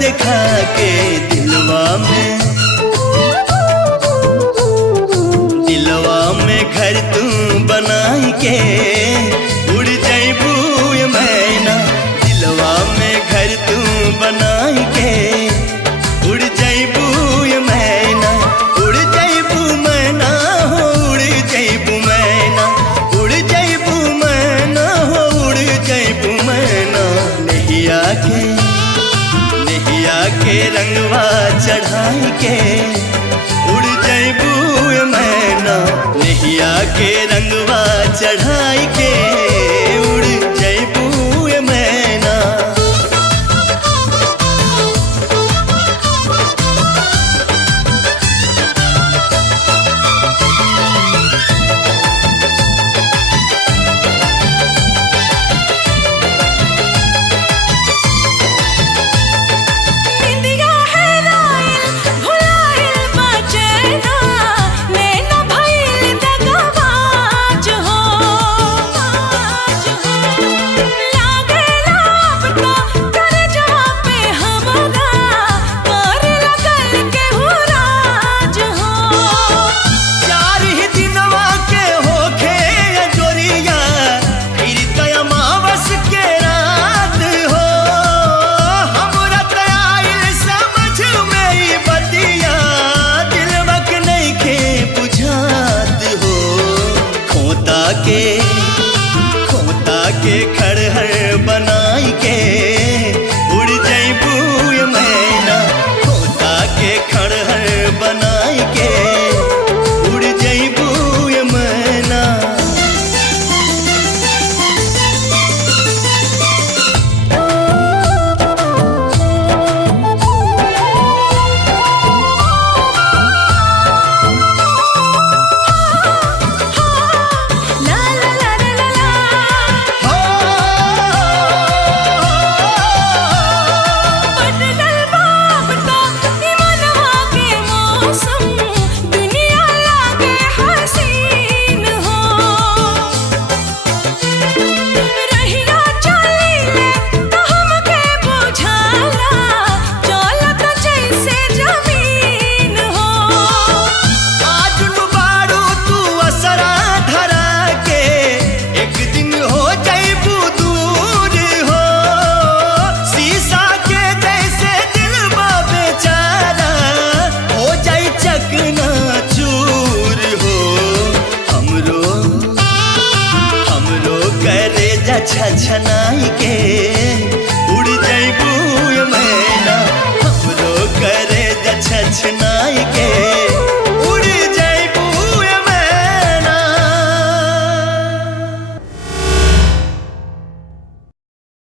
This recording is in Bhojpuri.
दिखा के दिलवा में घर तू बनाई के उड़ जैबू मैना। दिलवा में घर तू बनाई के उड़ जैबू मैना। उड़ जैबू मैना हो उड़ जैबू मैना। उड़ जैबू मैना हो उड़ जैबू मैना। नैया के रंगवा चढ़ाई के उड़ जैबू मैना। नैया के रंगवा चढ़ा